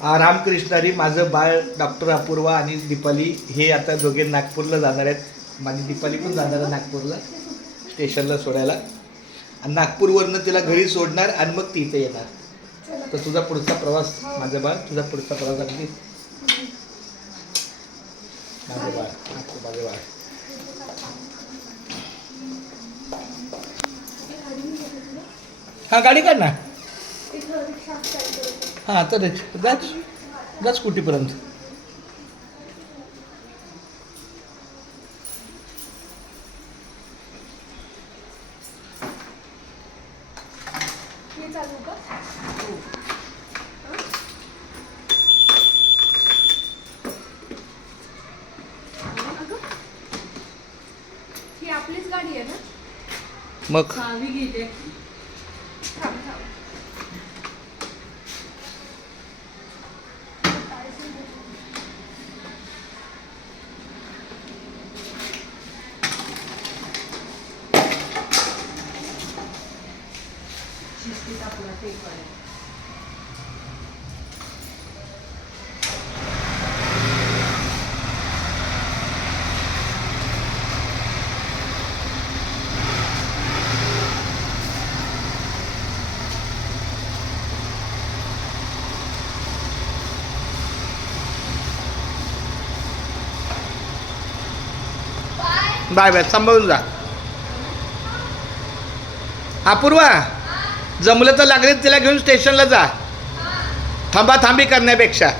रामकृष्णारी माझं बाळ डॉक्टर अपूर्वा आणि दीपाली हे आता दोघे नागपूरला जाणार आहेत. माझी दीपाली पण जाणार आहे नागपूरला स्टेशनला सोडायला. आणि नागपूरवरनं तिला घरी सोडणार आणि मग ती इथे येणार. तर तुझा पुढचा प्रवास माझं बाळ तुझा पुढचा प्रवास अगदी. माझं बाळ माझं बाळ. हां गाडी काढ ना. हां तर जाच जा स्कूटीपर्यंत मी चालू का अगं, ही आपलीच गाडी आहे ना? मग? शिस्तीत आपला टेप आहे बाय बाय सांभाळून जा. अपूर्वा जमलं तर लागले तिला घेऊन स्टेशनला जा. थांबा थांबी करण्यापेक्षा.